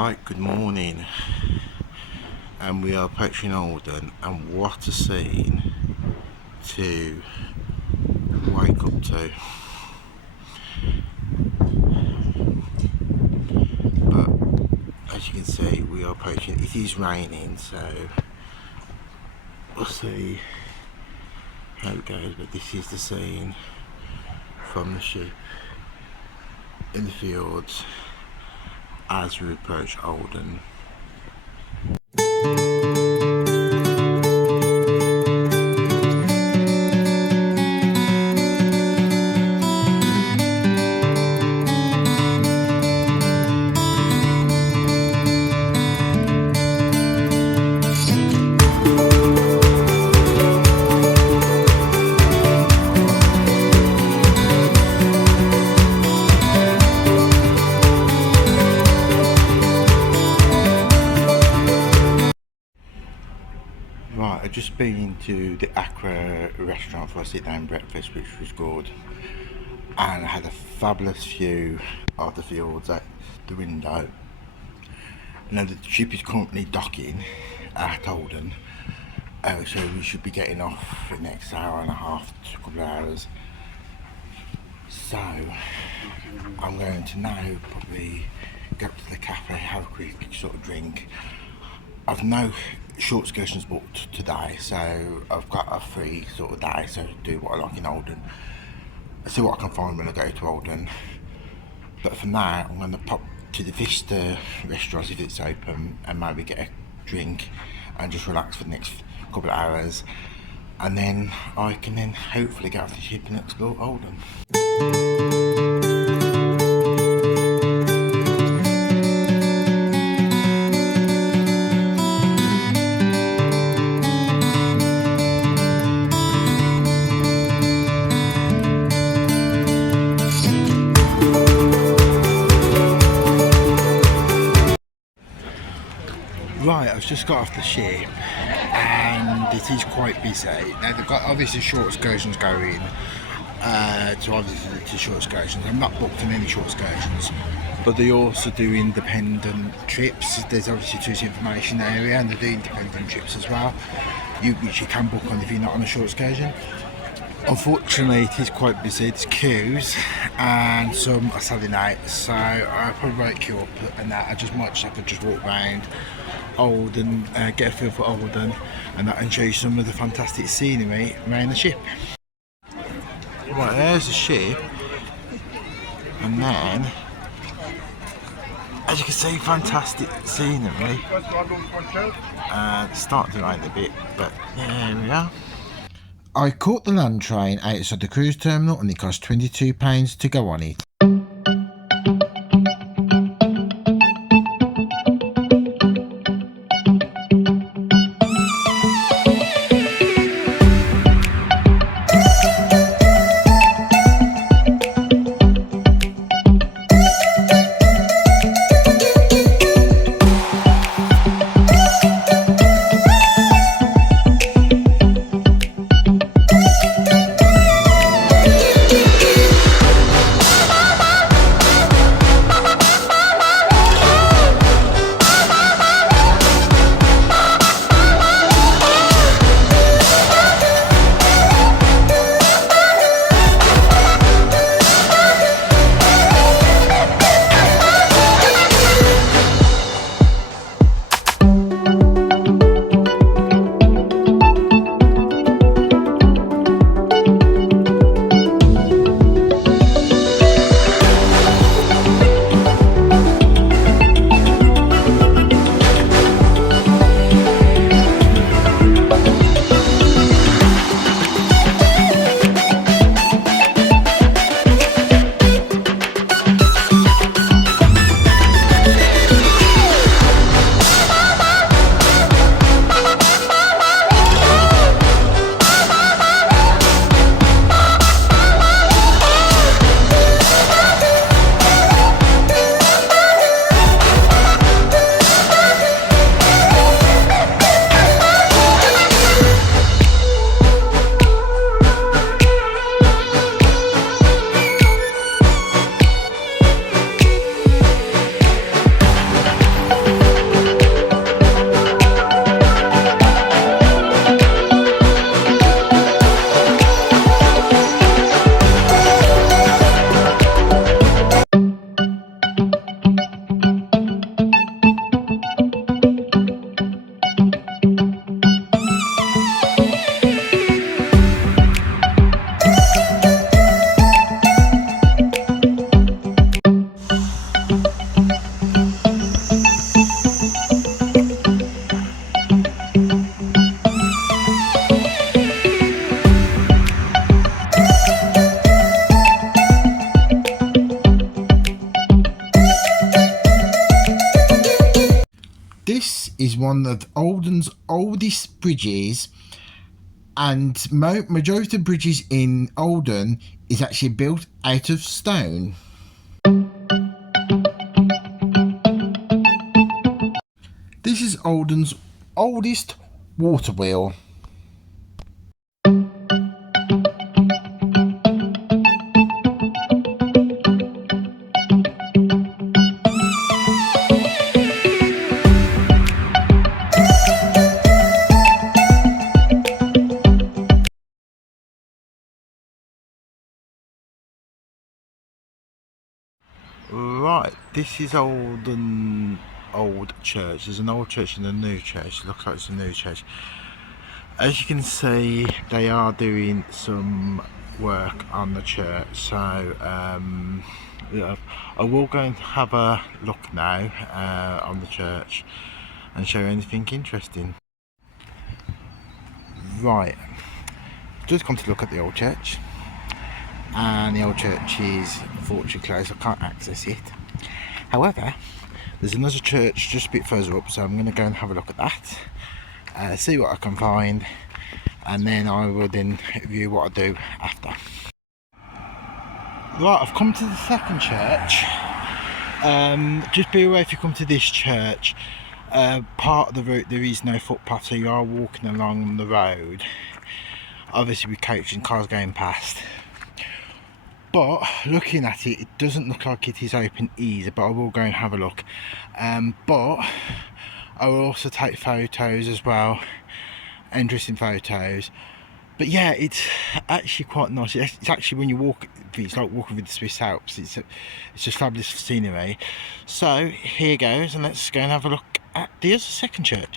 Right, good morning, and we are approaching Olden, and what a scene to wake up to. But as you can see, we are approaching. It is raining, so we'll see how it goes. But this is the scene from the ship in the fjords as we approach Olden. Right, I've just been to the Aqua restaurant for a sit-down breakfast, which was good, and I had a fabulous view of the fjords out the window. Now the ship is currently docking at Olden, so we should be getting off in the next hour and a half to a couple of hours. So I'm going to now probably go up to the cafe, have a quick sort of drink. I've no short excursions booked today, so I've got a free sort of day, so do what I like in Olden. See what I can find when I go to Olden. But for now, I'm going to pop to the Vista restaurant if it's open, and maybe get a drink and just relax for the next couple of hours, and then I can then hopefully get off the ship and explore Olden. Right, I've just got off the ship and it is quite busy. Now they've got obviously short excursions going, to obviously to short excursions. I'm not booked on any short excursions, but they also do independent trips. There's obviously tourist information area, and they do independent trips as well, which you can book on if you're not on a short excursion. Unfortunately, it is quite busy. There's queues, and some are selling out, so I probably won't queue up, and that I might just have to just walk around Olden, get a feel for Olden, and show you some of the fantastic scenery around the ship. Right, there's the ship, and then, as you can see, fantastic scenery. It's starting to rain a bit, but there we are. I caught the land train outside the cruise terminal, and it cost £22 to go on it. This is one of Olden's oldest bridges, and majority of bridges in Olden is actually built out of stone. This is Olden's oldest water wheel. Right, this is Olden old church. There's an old church and a new church. It looks like it's a new church. As you can see, they are doing some work on the church, so yeah, I will go and have a look now on the church and show you anything interesting. Right, just come to look at the old church, and the old church is unfortunately closed. I can't access it. However, there's another church just a bit further up, so I'm going to go and have a look at that, see what I can find, and then I will then review what I do after. Right, I've come to the second church. Just be aware if you come to this church, part of the route there is no footpath, so you are walking along the road, obviously with coaches and cars going past. But looking at it, it doesn't look like it is open either, but I will go and have a look. But I will also take photos as well, interesting photos. But yeah, it's actually quite nice. It's actually, when you walk, it's like walking with the Swiss Alps. It's just fabulous scenery. So here goes, and let's go and have a look at the other second church.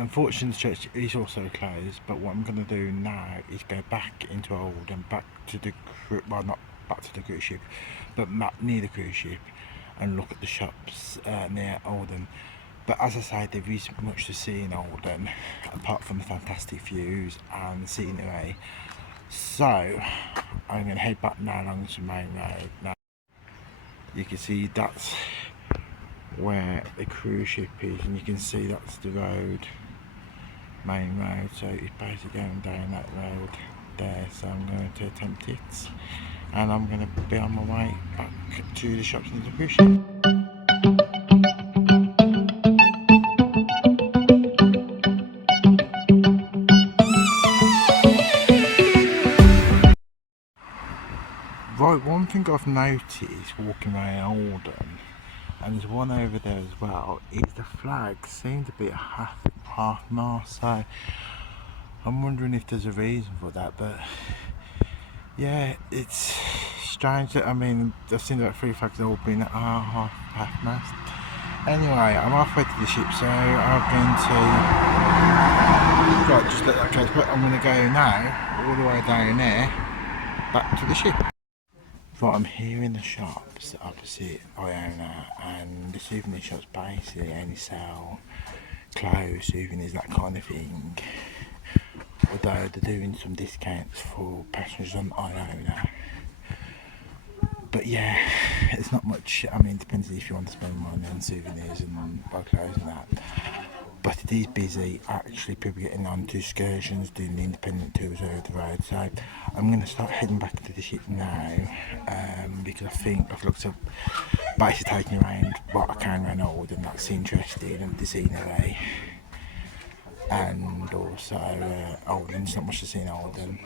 Unfortunately, the church is also closed, but what I'm going to do now is go back into Olden, back to the well, not back to the cruise ship, but near the cruise ship, and look at the shops near Olden. But as I say, there isn't much to see in Olden apart from the fantastic views and the scenery. So I'm going to head back now along the main road. Now you can see that's where the cruise ship is, and you can see that's the road, main road, so it's basically going down that road there. So I'm going to attempt it, and I'm going to be on my way back to the shops and the cruise ship. Right, one thing I've noticed walking around Olden, and there's one over there as well, is the flag seems to be at half mast, so I'm wondering if there's a reason for that. But yeah, it's strange that, I mean, I've seen about 3 flags all been at half mast. Anyway, I'm halfway to the ship, so I'm going to right, just let that go, but I'm going to go now all the way down there back to the ship. Right, I'm here in the shops opposite Iona, and the souvenir shops basically only sell clothes, souvenirs, that kind of thing. Although they're doing some discounts for passengers on Iona. But yeah, it's not much. I mean, it depends if you want to spend money on souvenirs and buy clothes and that. But it is busy, actually, people getting on to excursions, doing the independent tours over the road. So I'm going to start heading back to the ship now, because I think I've looked at basically taking around what I can around Olden that's interesting, and the scenery, and also Olden's not much to see in Olden.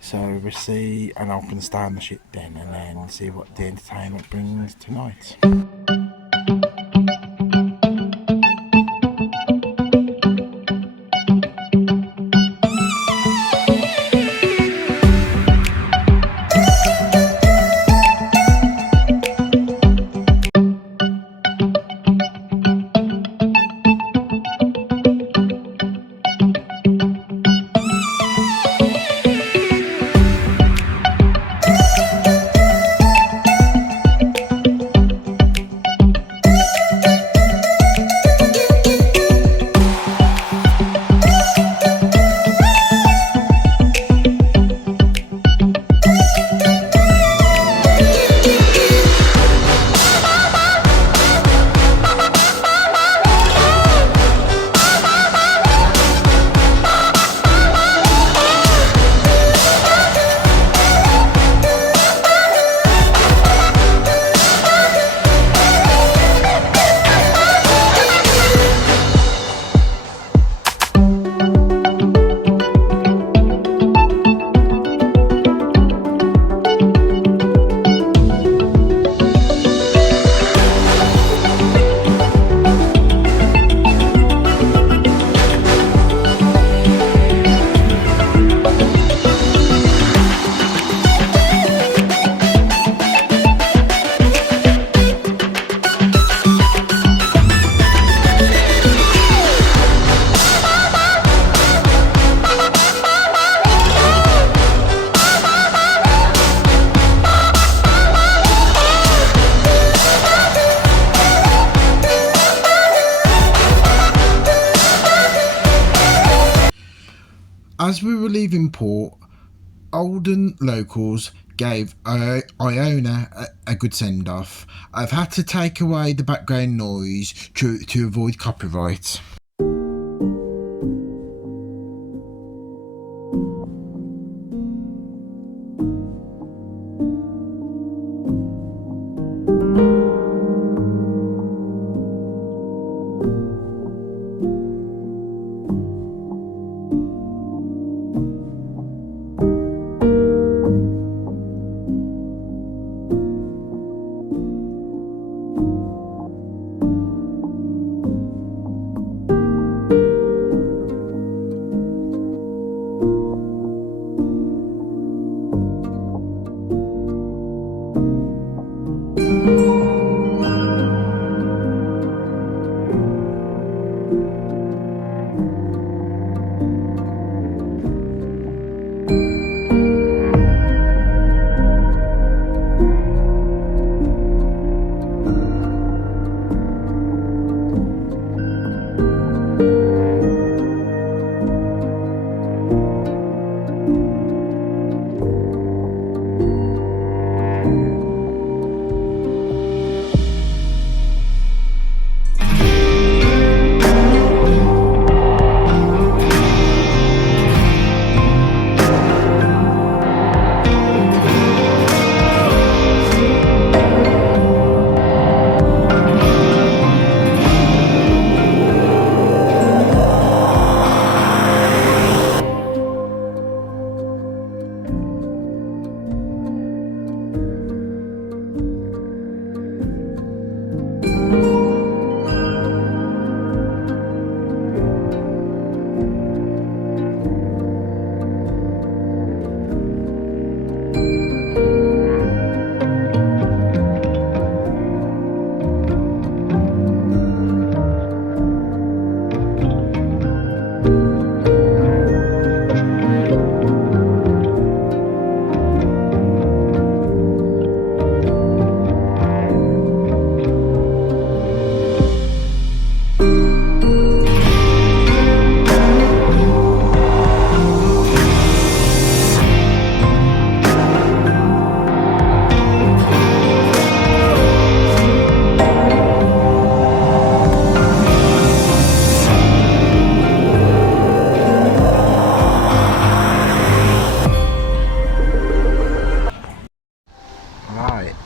So we'll see, and I'm going to stay on the ship then, and then see what the entertainment brings tonight. As we were leaving port, Olden locals gave Iona a good send-off. I've had to take away the background noise to avoid copyright.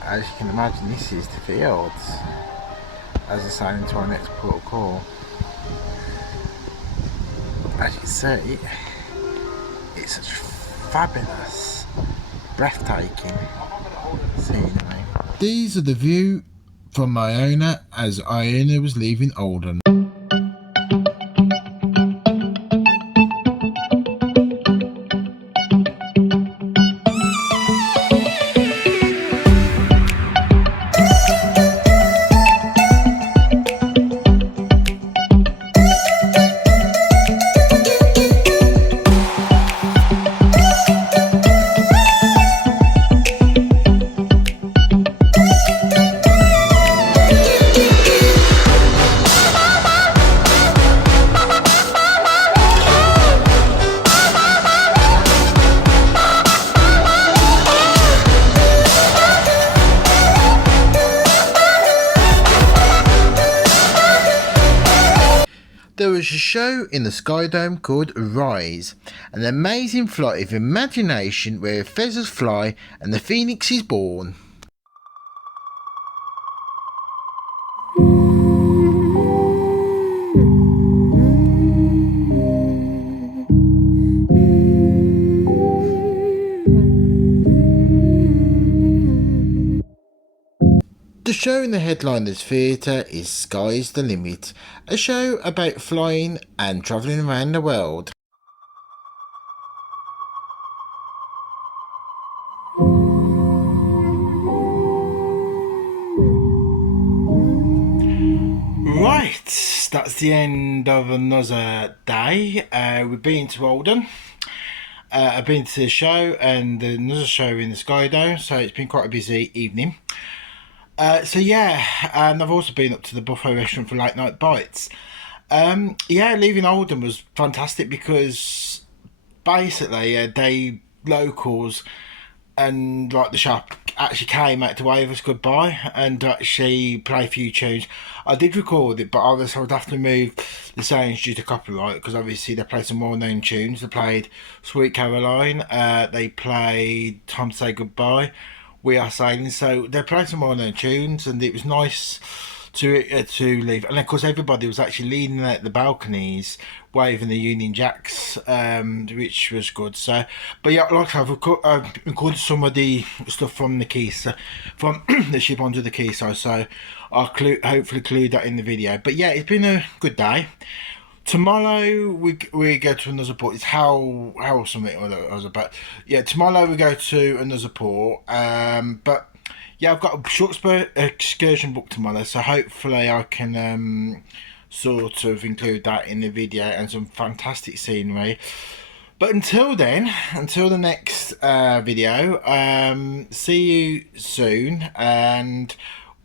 As you can imagine, this is the Fjords as I sign into our next port of call. As you can see, it's such fabulous, breathtaking scenery. These are the view from Iona as Iona was leaving Olden. There was a show in the Sky Dome called Rise, an amazing flight of imagination where feathers fly and the phoenix is born. The show in the headliner's theatre is Sky's the Limit, a show about flying and travelling around the world. Right, that's the end of another day. We've been to Olden. I've been to the show and another show in the Sky Dome, so it's been quite a busy evening. So yeah, and I've also been up to the buffet restaurant for late night bites. Yeah, leaving Olden was fantastic because basically they locals and like the shop actually came out to wave us goodbye and actually play a few tunes. I did record it, but obviously I would have to move the sounds due to copyright because obviously they played some more known tunes. They played Sweet Caroline, they played Time to Say Goodbye, We Are Sailing. So they played some more known tunes, and it was nice to leave. And of course, everybody was actually leaning out the balconies, waving the Union Jacks, which was good. So, but yeah, like I've recorded some of the stuff from the quayside, from the ship onto the quayside. So I'll hopefully include that in the video. But yeah, it's been a good day. Tomorrow we go to another port. It's how something or other was about. Yeah, tomorrow we go to another port. But yeah, I've got a short excursion booked tomorrow, so hopefully I can sort of include that in the video and some fantastic scenery. But until then, until the next video, see you soon. And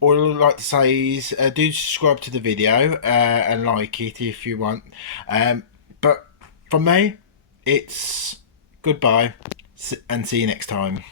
all I'd like to say is do subscribe to the video and like it if you want. But from me, it's goodbye and see you next time.